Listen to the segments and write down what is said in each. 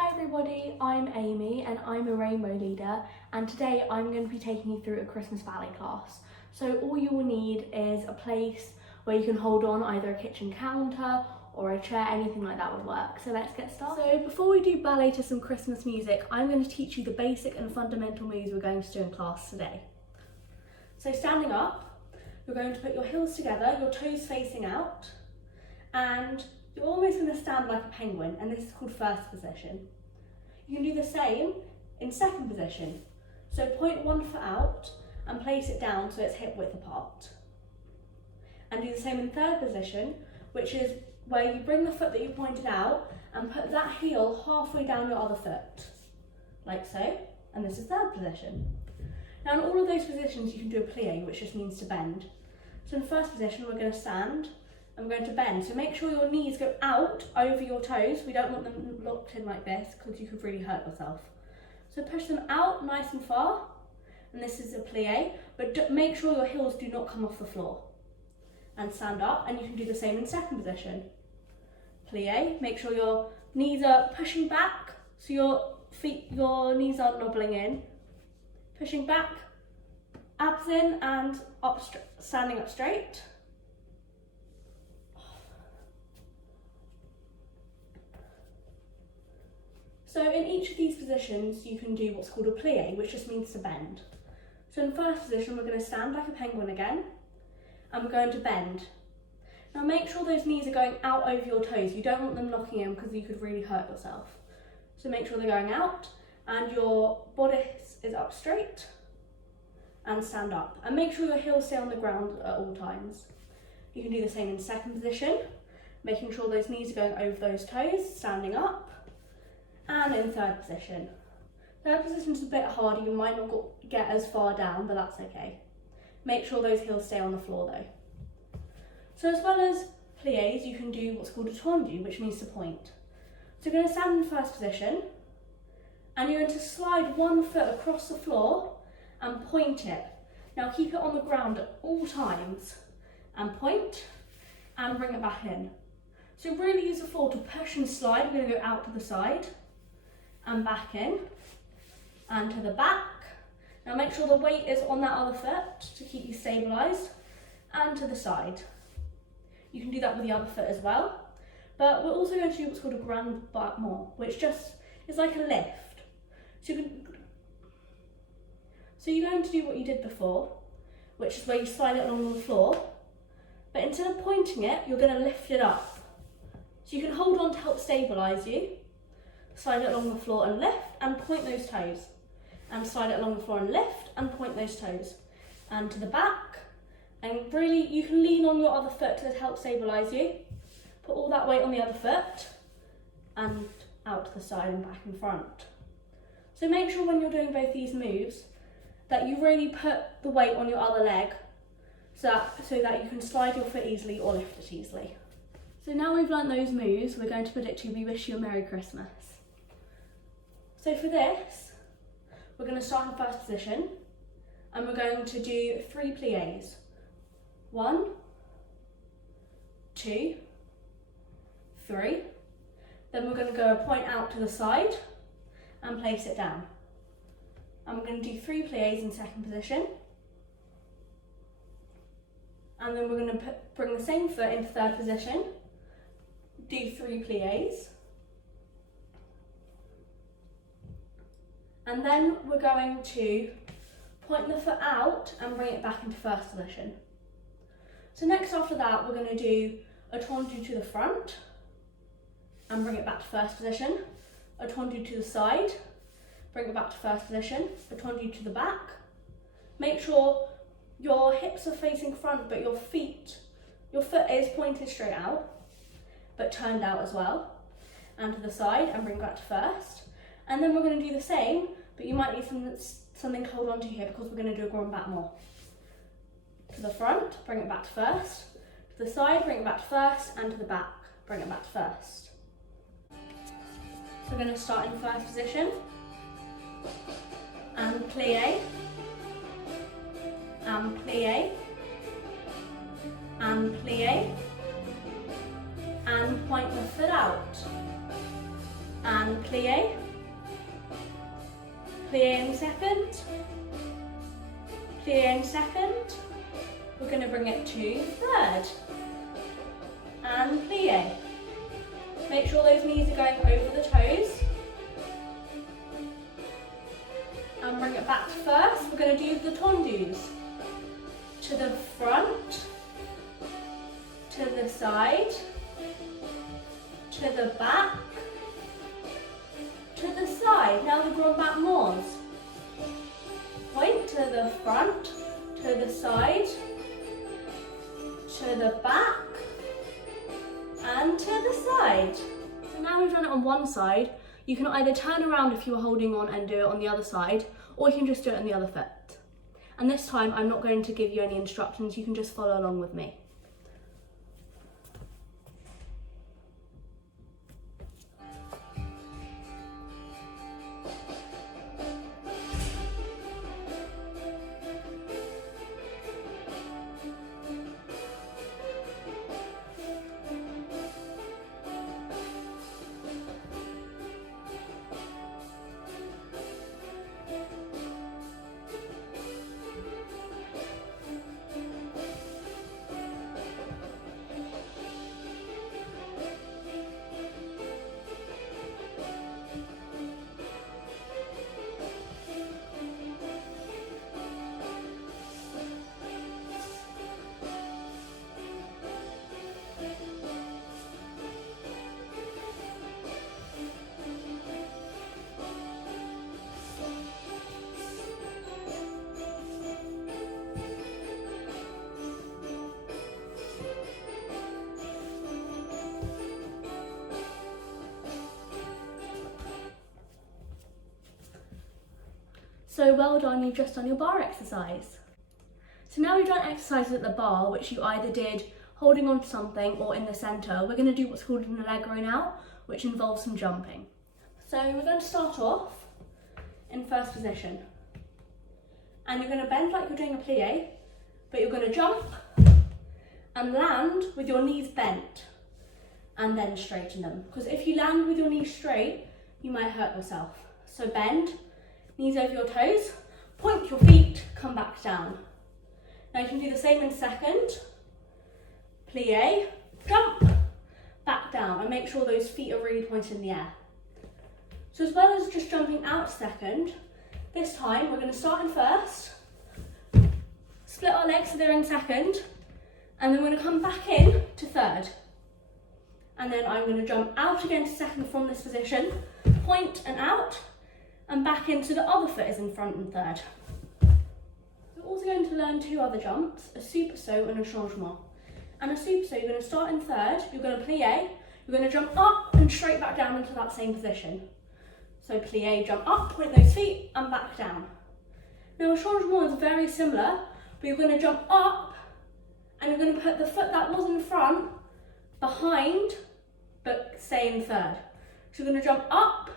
Hi everybody, I'm Amy and I'm a rainbow leader, and today I'm going to be taking you through a Christmas ballet class. So all you will need is a place where you can hold on, either a kitchen counter or a chair, anything like that would work. So let's get started. So before we do ballet to some Christmas music, I'm going to teach you the basic and fundamental moves we're going to do in class today. So standing up, you're going to put your heels together, your toes facing out, and you're almost going to stand like a penguin, and this is called first position. You can do the same in second position. So point one foot out and place it down so it's hip width apart. And do the same in third position, which is where you bring the foot that you pointed out and put that heel halfway down your other foot, like so, and this is third position. Now in all of those positions you can do a plie, which just means to bend. So in first position we're going to stand, and we're going to bend. So make sure your knees go out over your toes. We don't want them locked in like this because you could really hurt yourself. So push them out nice and far, and this is a plie, but make sure your heels do not come off the floor. And stand up, and you can do the same in second position. Plie, make sure your knees are pushing back, so your knees aren't knobbling in. Pushing back, abs in and up, standing up straight. So in each of these positions you can do what's called a plie, which just means to bend. So in first position we're going to stand like a penguin again, and we're going to bend. Now make sure those knees are going out over your toes. You don't want them knocking in because you could really hurt yourself. So make sure they're going out and your bodice is up straight, and stand up. And make sure your heels stay on the ground at all times. You can do the same in second position, making sure those knees are going over those toes, standing up. And in third position. Third position is a bit harder, you might not get as far down, but that's okay. Make sure those heels stay on the floor though. So as well as plies, you can do what's called a tendu, which means to point. So you're going to stand in first position, and you're going to slide one foot across the floor and point it. Now keep it on the ground at all times, and point, and bring it back in. So really use the floor to push and slide. We're going to go out to the side, and back in, and to the back. Now make sure the weight is on that other foot to keep you stabilised, and to the side. You can do that with the other foot as well, but we're also going to do what's called a grand battement, which just is like a lift. So you're going to do what you did before, which is where you slide it along the floor, but instead of pointing it, you're going to lift it up. So you can hold on to help stabilise you. Slide it along the floor and lift, and point those toes. And slide it along the floor and lift, and point those toes. And to the back, and really you can lean on your other foot to help stabilise you. Put all that weight on the other foot, and out to the side and back in front. So make sure when you're doing both these moves that you really put the weight on your other leg so that you can slide your foot easily or lift it easily. So now we've learnt those moves, we're going to put it to We Wish You a Merry Christmas. So for this, we're going to start in first position, and we're going to do 3 plies. 1, 2, 3. Then we're going to go a point out to the side and place it down. And we're going to do 3 plies in second position. And then we're going to bring the same foot into third position, do 3 plies. And then we're going to point the foot out and bring it back into first position. So next after that, we're going to do a tendu to the front and bring it back to first position, a tendu to the side, bring it back to first position, a tendu to the back. Make sure your hips are facing front, but your foot is pointed straight out, but turned out as well, and to the side, and bring back to first. And then we're going to do the same, but you might need something to hold on to here because we're going to do a grand battement. To the front, bring it back to first. To the side, bring it back to first. And to the back, bring it back to first. So we're going to start in first position. And plie. And plie. And plie. And point the foot out. and plie, plie in second, plie in second. We're going to bring it to third and plie. Make sure those knees are going over the toes. And bring it back to first. We're going to do the tendus. To the front, to the side, to the back, to the side. Now the grand back moors. Point to the front, to the side, to the back, and to the side. So now we've done it on one side. You can either turn around if you were holding on and do it on the other side, or you can just do it on the other foot. And this time I'm not going to give you any instructions, you can just follow along with me. So well done, you've just done your bar exercise. So now we've done exercises at the bar, which you either did holding on to something or in the centre. We're going to do what's called an allegro now, which involves some jumping. So we're going to start off in first position. And you're going to bend like you're doing a plie, but you're going to jump and land with your knees bent and then straighten them. Because if you land with your knees straight, you might hurt yourself. So bend, knees over your toes, point your feet, come back down. Now you can do the same in second. Plie, jump, back down, and make sure those feet are really pointed in the air. So as well as just jumping out second, this time we're going to start in first, split our legs so they're in second, and then we're going to come back in to third. And then I'm going to jump out again to second from this position, point and out, and back into the other foot is in front and third. We're also going to learn two other jumps, a super saut and a changement. And a super saut, you're going to start in third, you're going to plie, you're going to jump up and straight back down into that same position. So plie, jump up, point those feet and back down. Now a changement is very similar, but you're going to jump up and you're going to put the foot that was in front behind, but stay in third. So you're going to jump up,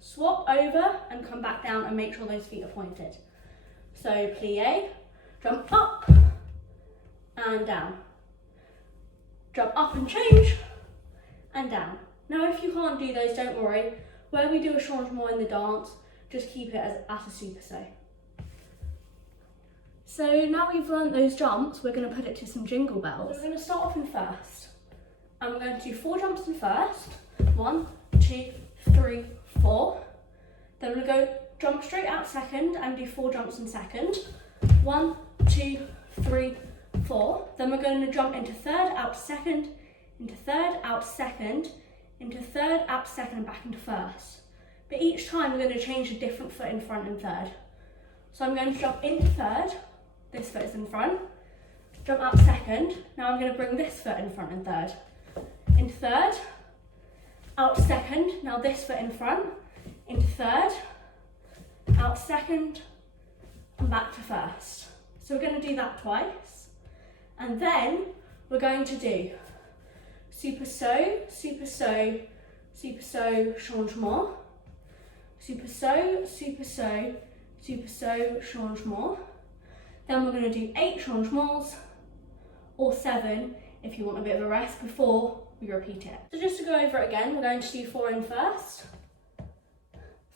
swap over and come back down and make sure those feet are pointed. So plie, jump up and down. Jump up and change and down. Now if you can't do those, don't worry. Where we do a changement in the dance, just keep it as at a super saut. So now we've learned those jumps, we're going to put it to some jingle bells. So we're going to start off in first. And we're going to do 4 jumps in first. 1, 2, 3, 4. Then we're going to go jump straight out second and do 4 jumps in second. 1, 2, 3, 4. Then we're going to jump into third, out second, into third, out second, into third, out second, and back into first. But each time we're going to change a different foot in front and third. So I'm going to jump into third, this foot is in front, jump out second, now I'm going to bring this foot in front and third. Into third, out second, now this foot in front, into third, out second, and back to first. So we're going to do that twice. And then we're going to do super saut, super saut, super saut, changement, super saut, super saut, super saut, changement. Then we're going to do 8 changements, or 7 if you want a bit of a rest before we repeat it. So just to go over it again, we're going to do 4 in first,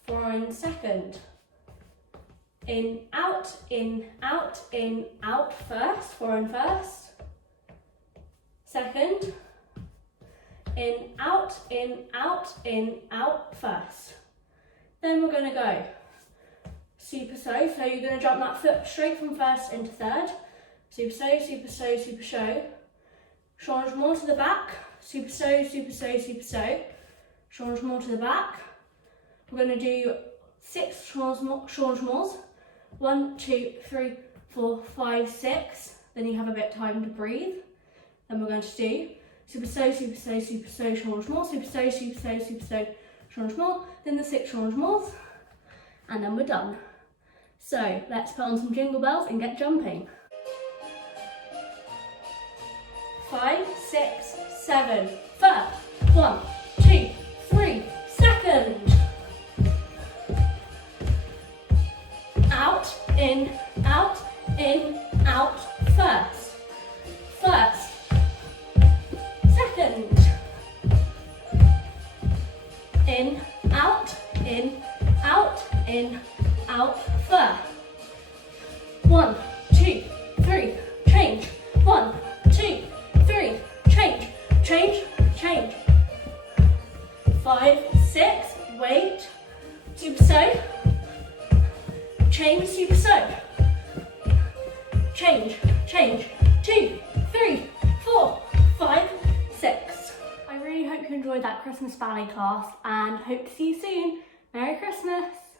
4 in second. In, out, in, out, first, 4 in first. Second. In, out, first. Then we're gonna go super so you're gonna jump that foot straight from first into third. Super so, changement to the back, super so, changement to the back. We're going to do 6 changements, 1, 2, 3, 4, 5, 6. Then you have a bit of time to breathe. Then we're going to do super so, changement, super so, changement. Then the 6 changements, and then we're done. So let's put on some jingle bells and get jumping. 5, 6, 7, first, 1, 2, 3, second. Out, in, out, first. First, second. In, out, first. 1, 2, 3, change. 1, 2, 3, change. 5, 6, wait. Super so. Change, super so. Change. 2, 3, 4, 5, 6. I really hope you enjoyed that Christmas ballet class and hope to see you soon. Merry Christmas.